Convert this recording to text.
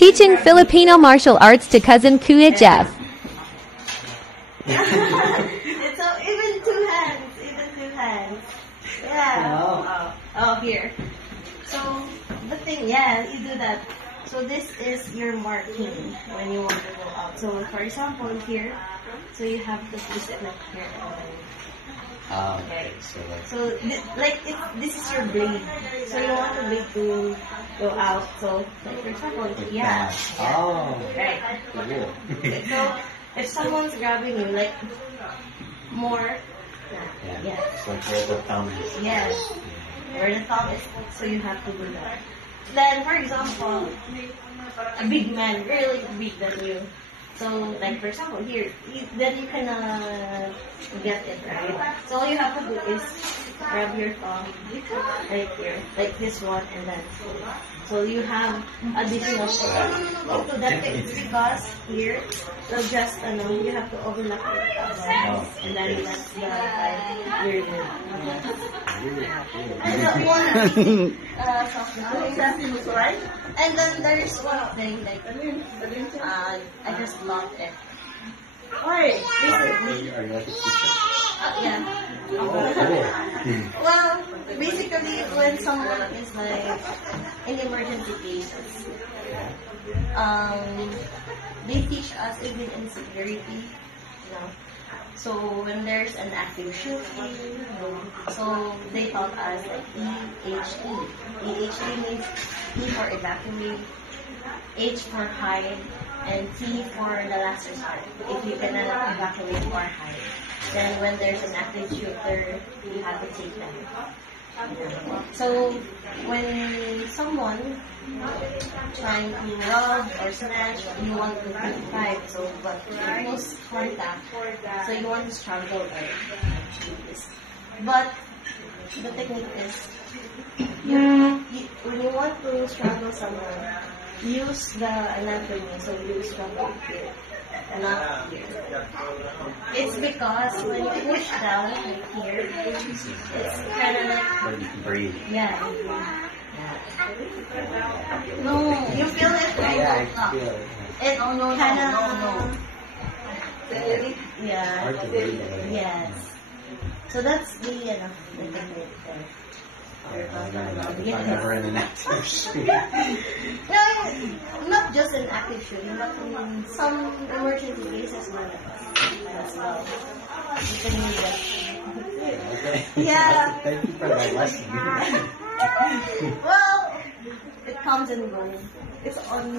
Teaching Filipino martial arts to cousin Kuya Jeff. So even two hands. Yeah. Oh, here. So the thing, yeah, you do that. So this is your marking when you want to go out. So for example, here, so you have to place it like here. Okay. So this is your blade. So you want the blade to go out. So like for example, yeah. Oh. Right. So if someone's grabbing you, like more. Yeah. So where the thumb is. Yes. Where the thumb is. So you have to do that. Then, for example, a big man, really big than you. So, like for example, here, then you can get it, right? So all you have to do is grab your thumb right here, like this one, and then so you have additional strength. So that is because here, so just you have to overlap your thumb, and then that's the your and the one right? And then there's one thing like I just love it. Why? Are you like a teacher? Yeah. Well, basically, when someone is like in emergency cases, they teach us even in security, you know. So when there's an active shooting, so they taught us like EHE. EHE means E for evacuate, H for hide, and T for the last resort. If you cannot evacuate or hide, then when there's an active shooter, you have to take them. So when someone trying to rob or snatch, you want to fight, so but close contact, so you want to struggle but the technique is when you want to struggle someone, use the anatomy, so you struggle here. Not here. It's because when you push down like here, it's kind of like Where you can breathe. yeah. No, you feel it right? Yeah, I feel it. It kind of yeah. Hard to breathe. Yes. So that's the technique there. I'm never in an active shooting. No, not just in active shooting, but in some emergency cases as well. You can use it. Okay. Yeah. Thank you for that lesson. Well, it comes and goes. It's on